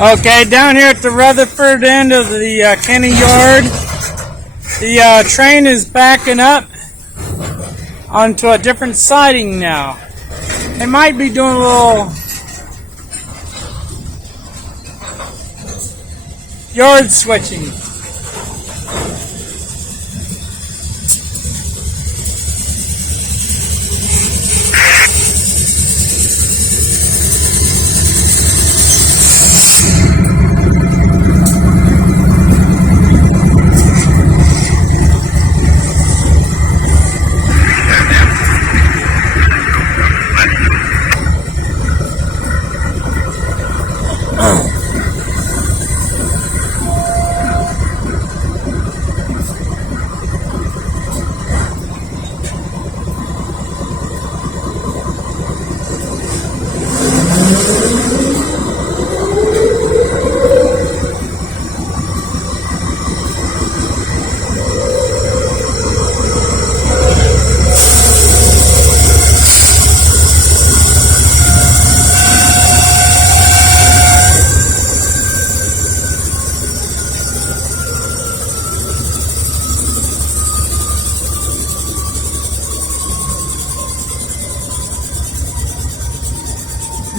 Okay, down here at the Rutherford end of the Kinney yard, the train is backing up onto a different siding now. They might be doing a little yard switching.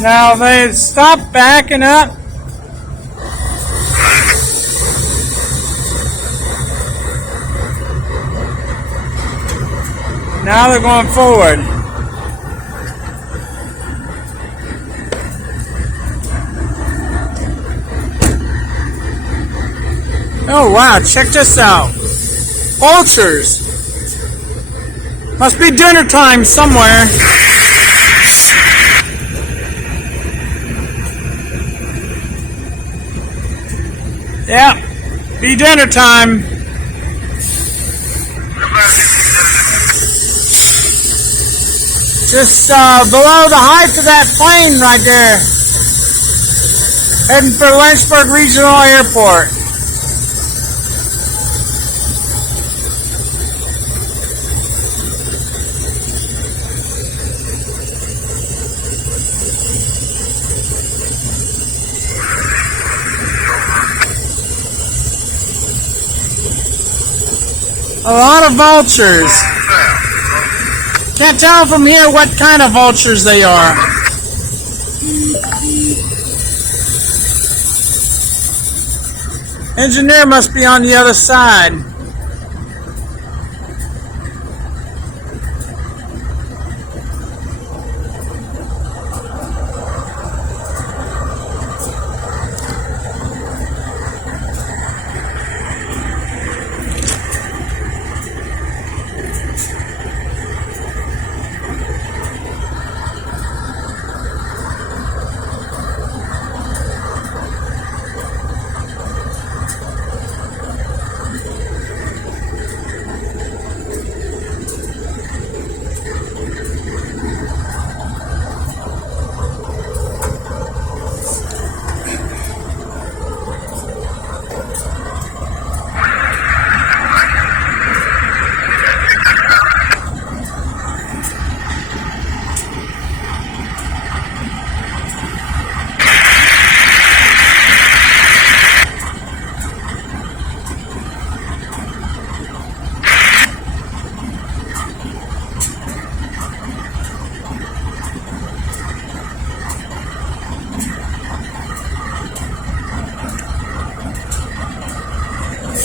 Now they've stopped backing up. Now they're going forward. Oh wow, check this out. Vultures. Must be dinner time somewhere. Yeah, be dinner time. Just below the height of that plane right there. Heading for Lynchburg Regional Airport. A lot of vultures. Can't tell from here what kind of vultures they are. Engineer must be on the other side.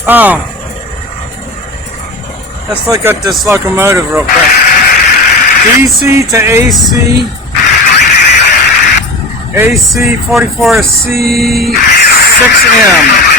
Oh, let's look at this locomotive real quick. DC to AC, AC 44C 6M.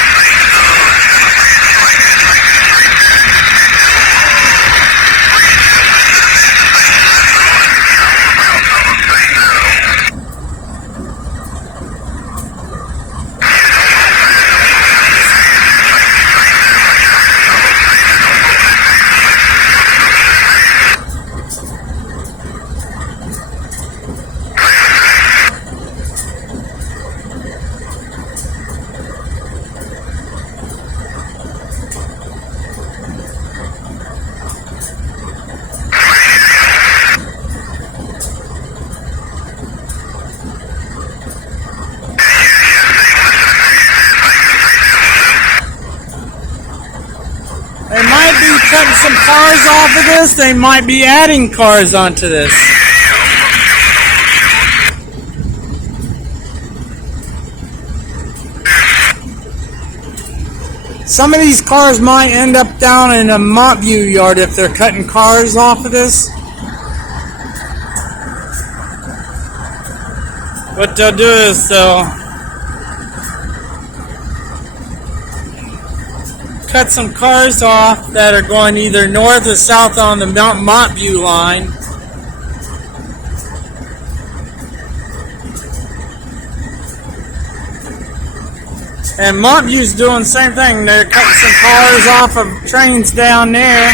cutting some cars off of this. They might be adding cars onto this. Some of these cars might end up down in a Montview yard if they're cutting cars off of this. What they'll do is they'll cut some cars off that are going either north or south on the Montview line. And Montview's doing the same thing. They're cutting some cars off of trains down there.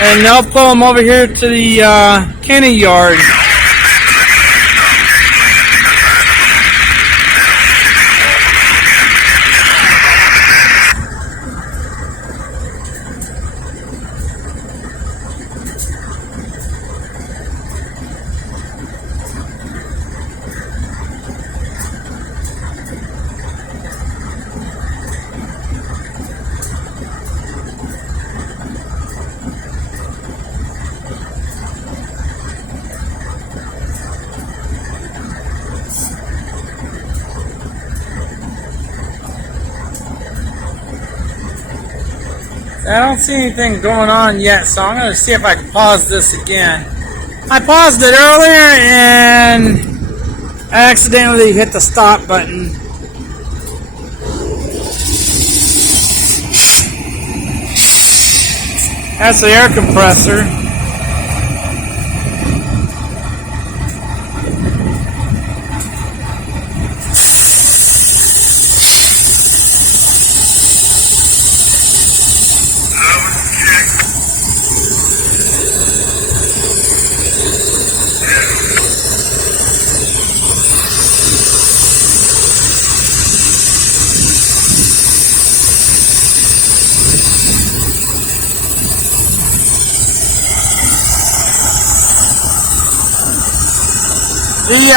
And they'll pull them over here to the Kinney yard. I don't see anything going on yet, so I'm going to see if I can pause this again. I paused it earlier and I accidentally hit the stop button. That's the air compressor. The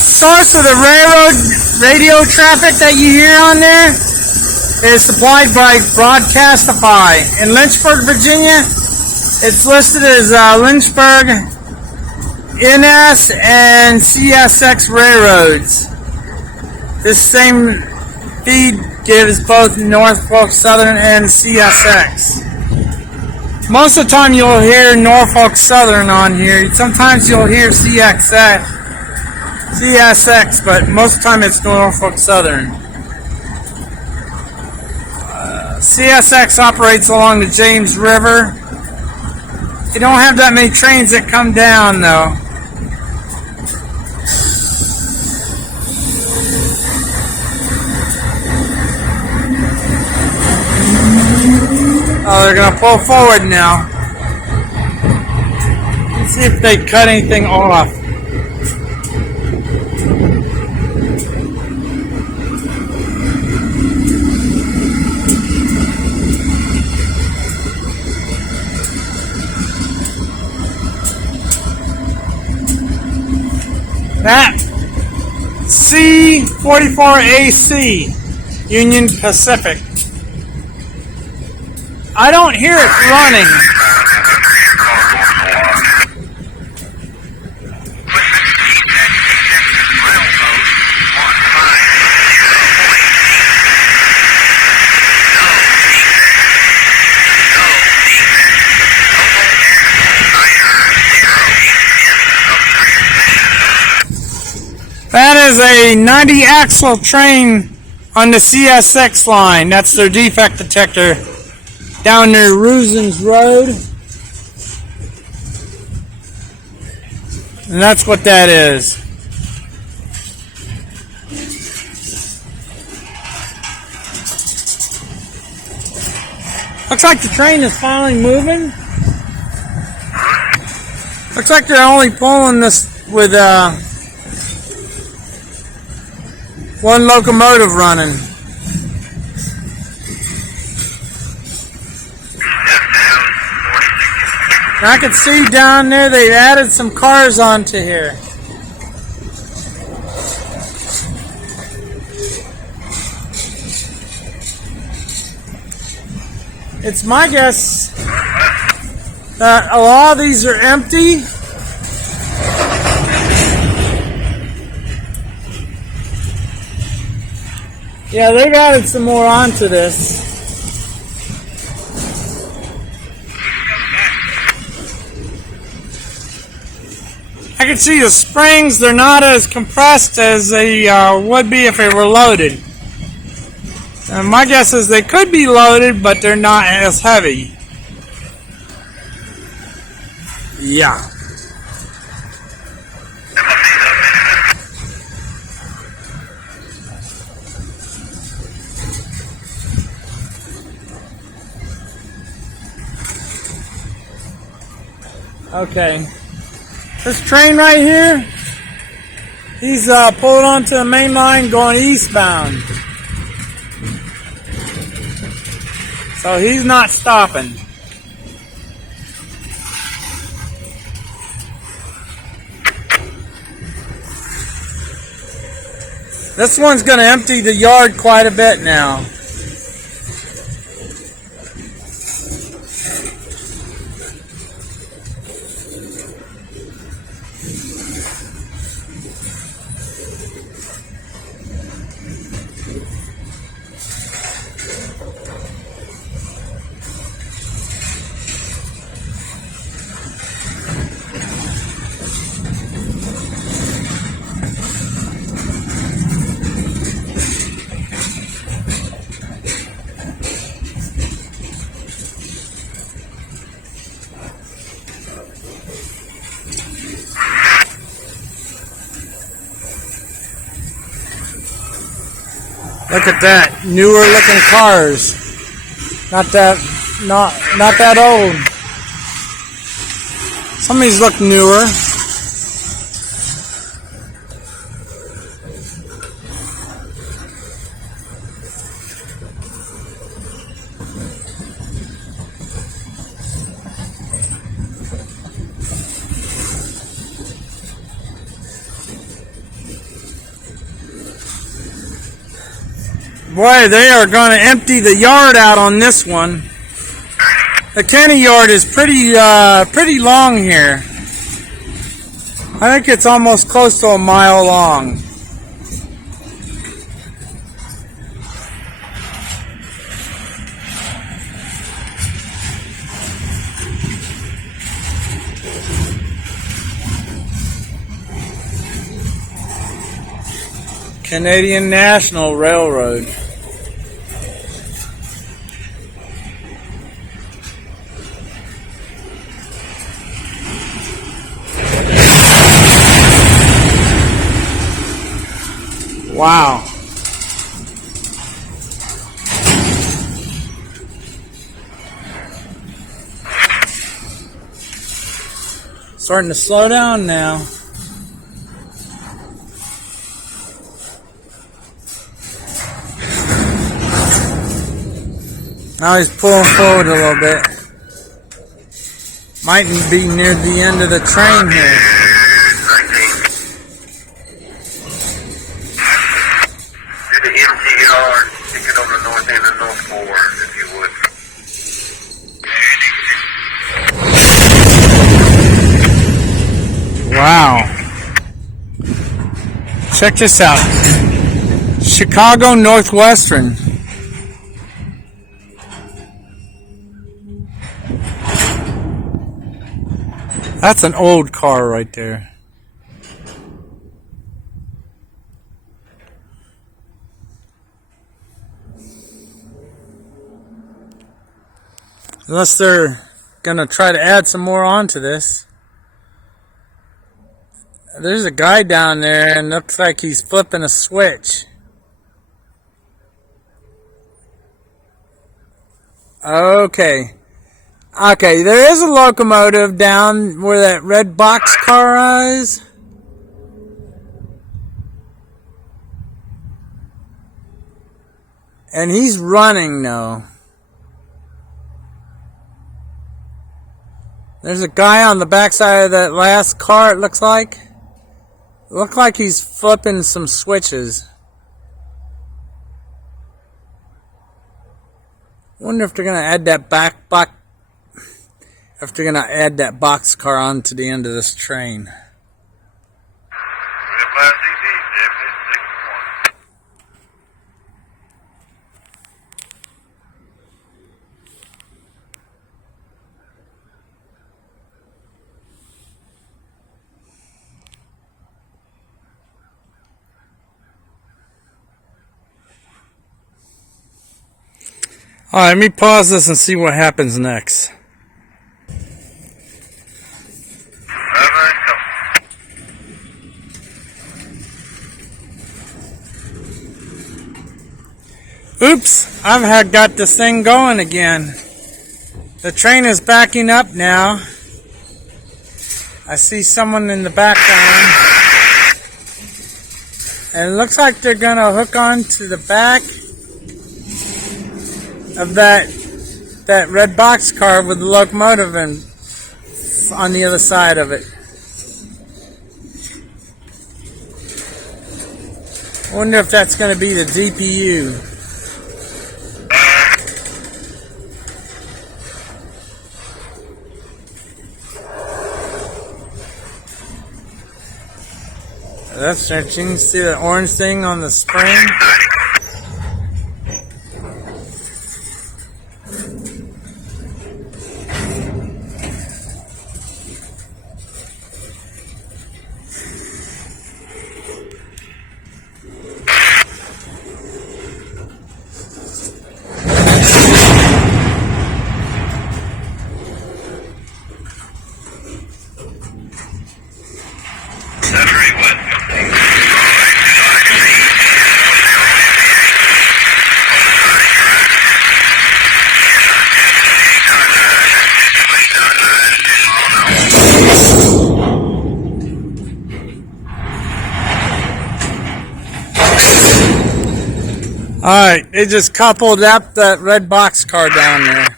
source of the railroad radio traffic that you hear on there is supplied by Broadcastify. In Lynchburg, Virginia, it's listed as Lynchburg, NS, and CSX railroads. This same feed gives both Norfolk Southern and CSX. Most of the time you'll hear Norfolk Southern on here. Sometimes you'll hear CSX, but most of the time it's Norfolk Southern. CSX operates along the James River. They don't have that many trains that come down though. Oh, they're going to pull forward now. Let's see if they cut anything off. That C44AC, Union Pacific. I don't hear it running. That is a 90 axle train on the CSX line. That's their defect detector down near Rusens Road. And that's what that is. Looks like the train is finally moving. Looks like they're only pulling this with one locomotive running. And I can see down there they've added some cars onto here. It's my guess that a lot of these are empty. Yeah, they added some more onto this. I can see the springs, they're not as compressed as they would be if they were loaded. And my guess is they could be loaded, but they're not as heavy. Yeah. Okay. This train right here, he's pulled onto the main line going eastbound. So he's not stopping. This one's going to empty the yard quite a bit now. Look at that, newer looking cars. Not that old. Some of these look newer. Boy, they are going to empty the yard out on this one. The Kinney yard is pretty long here. I think it's almost close to a mile long. Canadian National Railroad. Wow. Starting to slow down now. Now he's pulling forward a little bit. Might be near the end of the train here. To the empty yard, stick it on the north end of North 4, if you would. Wow. Check this out. Chicago Northwestern. That's an old car right there. Unless they're gonna try to add some more onto this. There's a guy down there and looks like he's flipping a switch. Okay. Okay, there is a locomotive down where that red box car is. And he's running now. There's a guy on the backside of that last car, it looks like. It looks like he's flipping some switches. Wonder if they're gonna add that if they're gonna add that boxcar onto the end of this train. Alright, let me pause this and see what happens next. Oops, I've got this thing going again. The train is backing up now. I see someone in the background. And it looks like they're gonna hook on to the back of that red box car with the locomotive and on the other side of it. I wonder if that's going to be the DPU. That's interesting. See the orange thing on the spring? Alright, it just coupled up that red box car down there.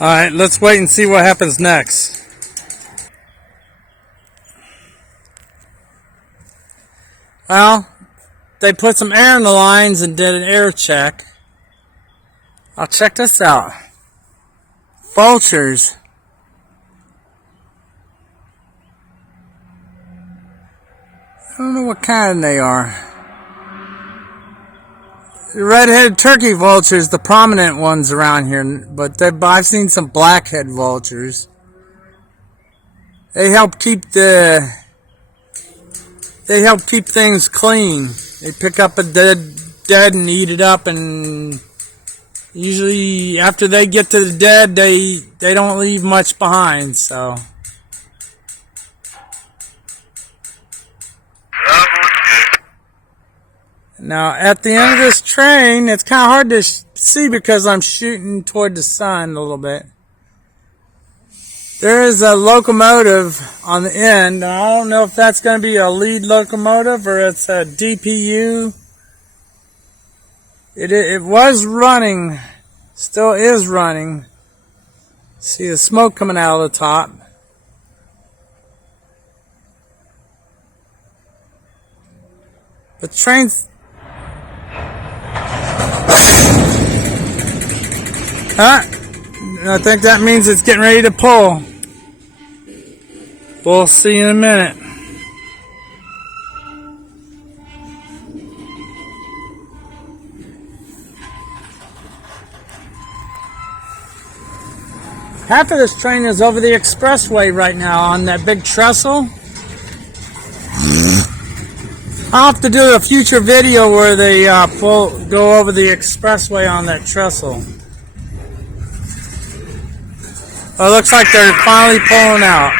Alright, let's wait and see what happens next. Well, they put some air in the lines and did an air check. I'll check this out. Vultures. I don't know what kind they are. The red-headed turkey vultures, the prominent ones around here, but I've seen some black-head vultures. They help keep things clean. They pick up a dead and eat it up, and usually after they get to the dead, they don't leave much behind. So. Now, at the end of this train, it's kind of hard to see because I'm shooting toward the sun a little bit. There is a locomotive on the end. I don't know if that's going to be a lead locomotive or it's a DPU. It was running, still is running. See the smoke coming out of the top. The train's... I think that means it's getting ready to pull. We'll see in a minute. Half of this train is over the expressway right now on that big trestle. I'll have to do a future video where they go over the expressway on that trestle. Well, it looks like they're finally pulling out.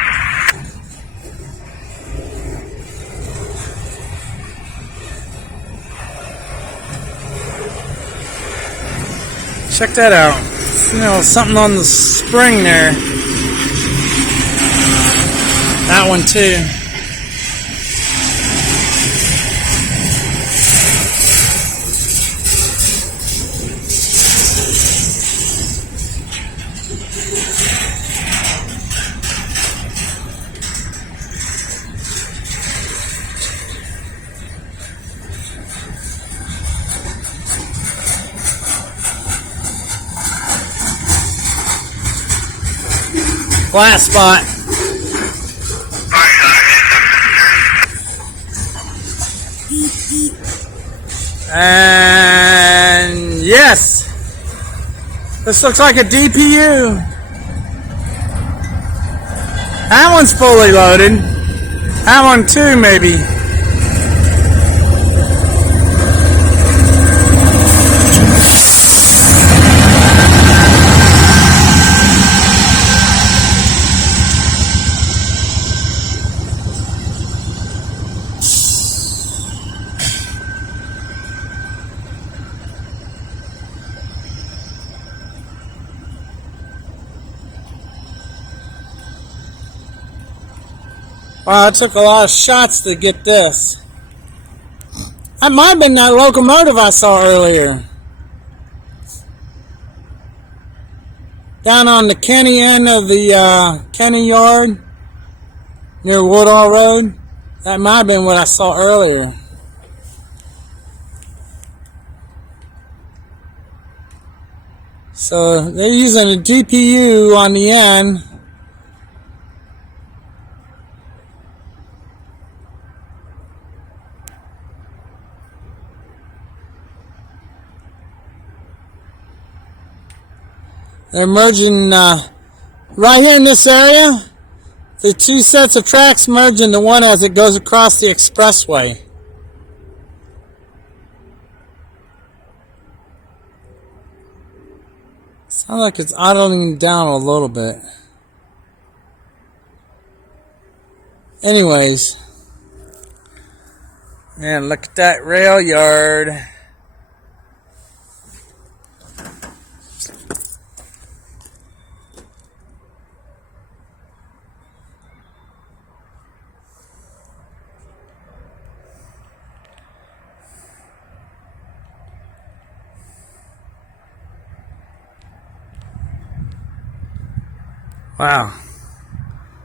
Check that out. You know, something on the spring there. That one too. Glass spot. And yes, this looks like a DPU. That one's fully loaded. That one too, maybe. Wow, it took a lot of shots to get this. That might have been that locomotive I saw earlier. Down on the Kinney end of the Kinney yard, near Woodall Road. That might have been what I saw earlier. So they're using a DPU on the end. They're merging right here in this area. The two sets of tracks merge into one as it goes across the expressway. Sounds like it's idling down a little bit. Anyways, man, look at that rail yard. Wow.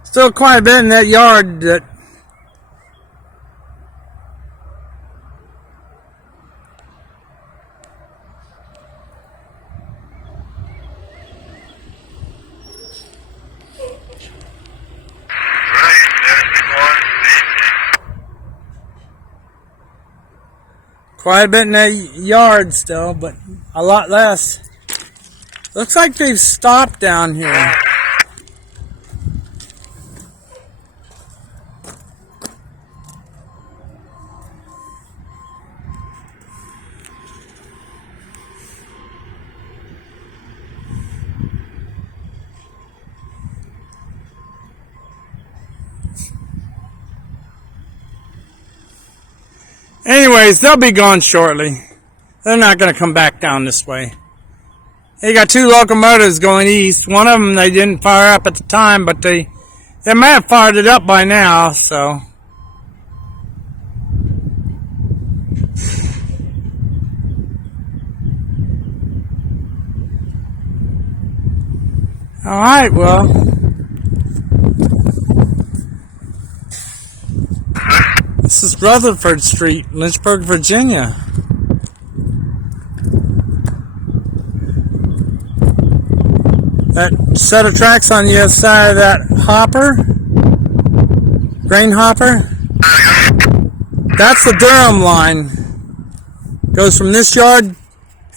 Still quite a bit in that yard that quite a bit in that yard still, but a lot less. Looks like they've stopped down here. Anyways, they'll be gone shortly. They're not going to come back down this way. They got two locomotives going east. One of them they didn't fire up at the time, but they may have fired it up by now, so. Alright, well. This is Rutherford Street, Lynchburg, Virginia. That set of tracks on the other side of that hopper, grain hopper, that's the Durham line. Goes from this yard,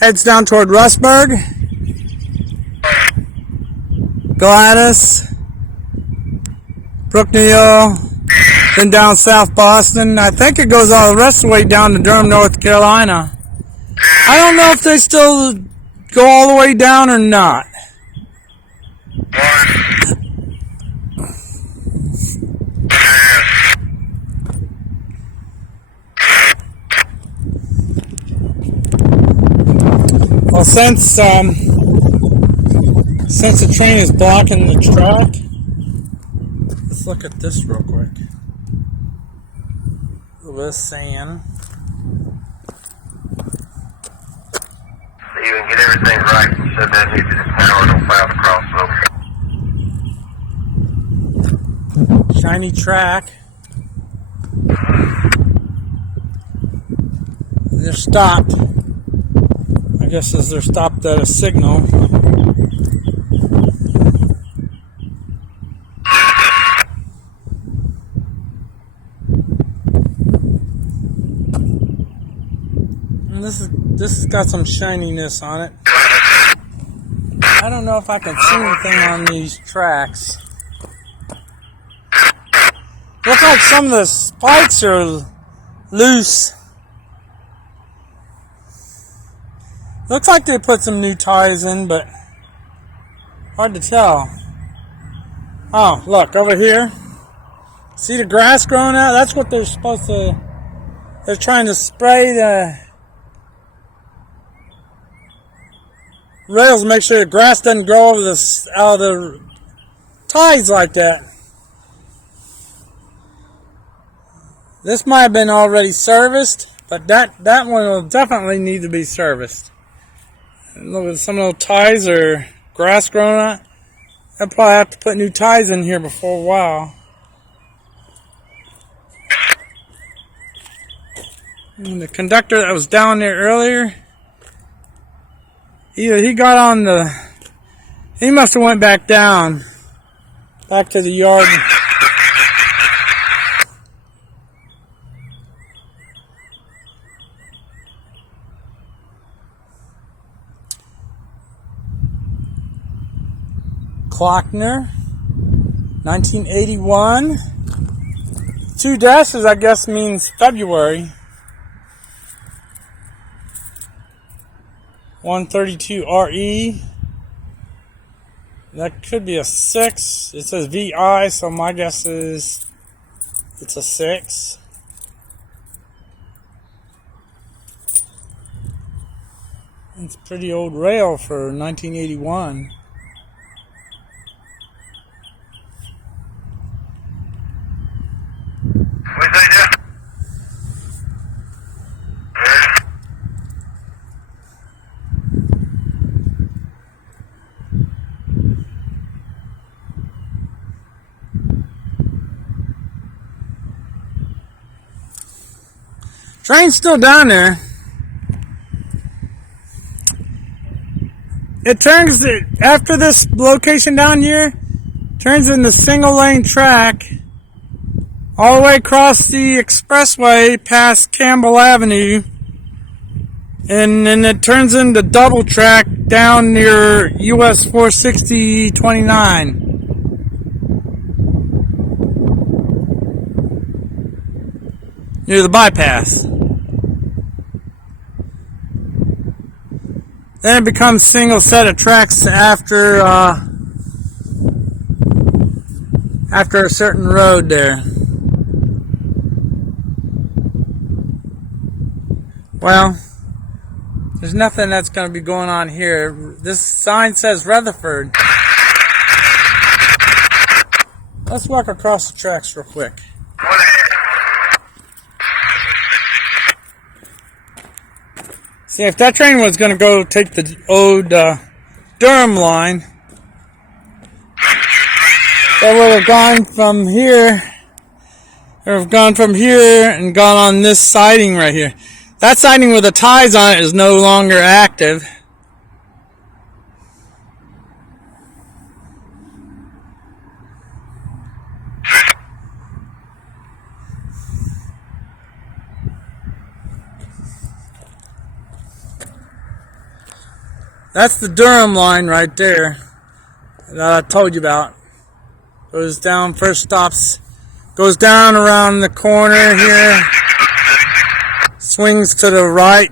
heads down toward Rustburg, Gladys, Brookneal, then down South Boston. I think it goes all the rest of the way down to Durham, North Carolina. I don't know if they still go all the way down or not. Well, since Since the train is blocking the track, let's look at this real quick. A little bit of sand. So you can get everything right and shut that new to the tower and don't foul the crossroads. Shiny track. They're stopped. I guess as they're stopped at a signal. And this has got some shininess on it. I don't know if I can see anything on these tracks. Looks like some of the spikes are loose. Looks like they put some new ties in, but hard to tell. Oh, look, over here. See the grass growing out? That's what they're supposed to... They're trying to spray the rails to make sure the grass doesn't grow over out of the ties like that. This might have been already serviced, but that one will definitely need to be serviced. Look at some of those ties or grass growing out. I'll probably have to put new ties in here before a while. And the conductor that was down there earlier, either he got on the... He must have went back down. Back to the yard. Klockner, 1981. 2 dashes, I guess, means February. 132 RE. That could be a 6. It says VI, so my guess is it's a 6. It's a pretty old rail for 1981. Train's still down there. It turns, after this location down here, turns into single lane track all the way across the expressway past Campbell Avenue, and then it turns into double track down near US 460-29. Near the bypass. Then it becomes single set of tracks after a certain road there. Well, there's nothing that's going to be going on here. This sign says Rutherford. Let's walk across the tracks real quick. See, if that train was going to go take the old Durham line, that would have gone from here, and gone on this siding right here. That siding with the ties on it is no longer active. That's the Durham line right there that I told you about. Goes down, first stops, goes down around the corner here, swings to the right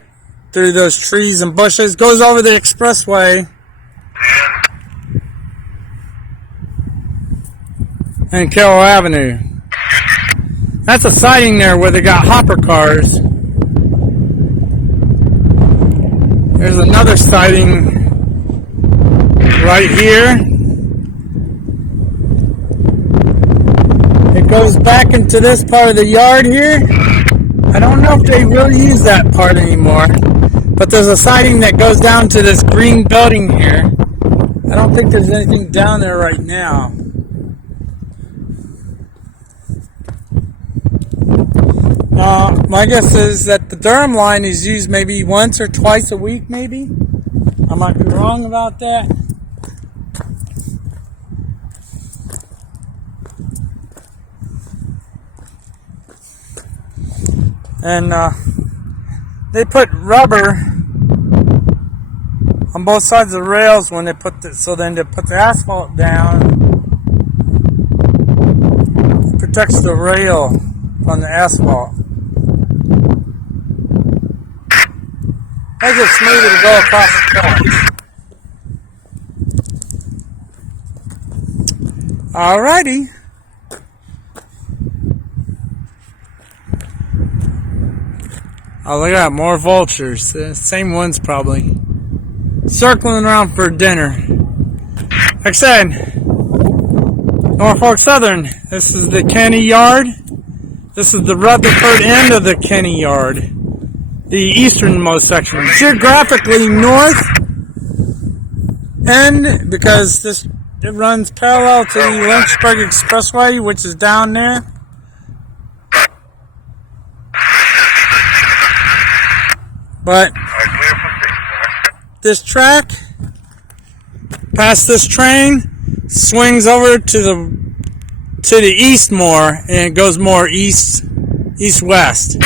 through those trees and bushes, goes over the expressway, and Carroll Avenue. That's a siding there where they got hopper cars. There's another siding right here. It goes back into this part of the yard here. I don't know if they really use that part anymore, but there's a siding that goes down to this green building here. I don't think there's anything down there right now. My guess is that the Durham line is used maybe once or twice a week, maybe. I might be wrong about that. And they put rubber on both sides of the rails when they put the, so then to put the asphalt down, it protects the rail from the asphalt. Makes it smoother to go across the tracks. Alrighty. Oh, look at that, more vultures. Same ones probably. Circling around for dinner. Like I said, Norfolk Southern. This is the Kinney yard. This is the Rutherford end of the Kinney yard. The easternmost section. Geographically north end, because it runs parallel to the Lynchburg Expressway, which is down there. But this track, past this train, swings over to the east more, and it goes more east-west.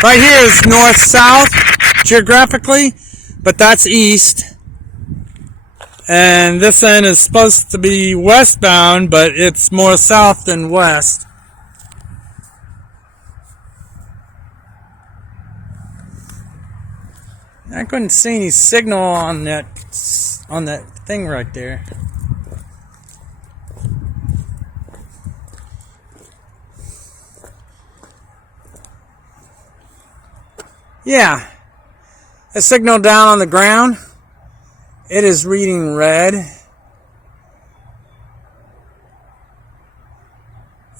Right here is north-south geographically, but that's east. And this end is supposed to be westbound, but it's more south than west. I couldn't see any signal on that thing right there. Yeah, a signal down on the ground. It is reading red.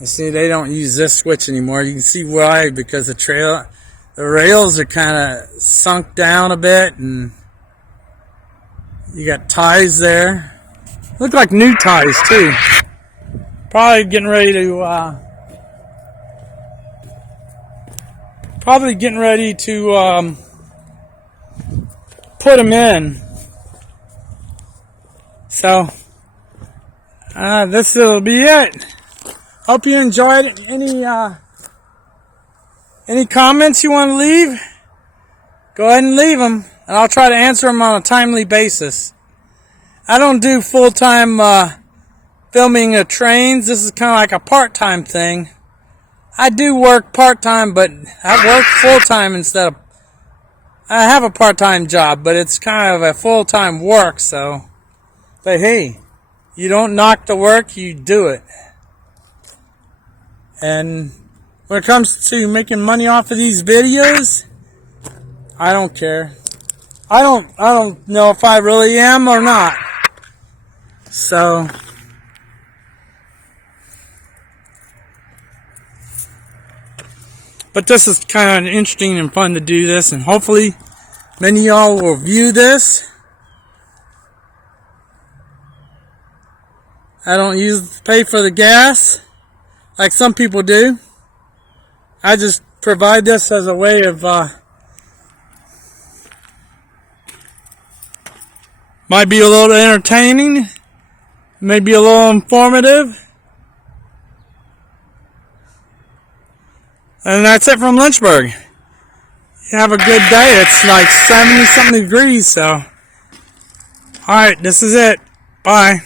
You see, they don't use this switch anymore. You can see why, because the rails are kind of sunk down a bit, and you got ties there. Look like new ties too. Probably getting ready to put them in. So this will be it. Hope you enjoyed it. Any comments you want to leave? Go ahead and leave them, and I'll try to answer them on a timely basis. I don't do full-time filming of trains. This is kind of like a part-time thing. I do work part-time, but I work full-time instead of... I have a part-time job, but it's kind of a full-time work, so... But hey, you don't knock the work, you do it. And when it comes to making money off of these videos, I don't care. I don't know if I really am or not. So... But this is kind of interesting and fun to do this, and hopefully many of y'all will view this. I don't pay for the gas like some people do. I just provide this as a way of might be a little entertaining, maybe a little informative. And that's it from Lynchburg. You have a good day. It's like 70-something degrees, so. Alright, this is it. Bye.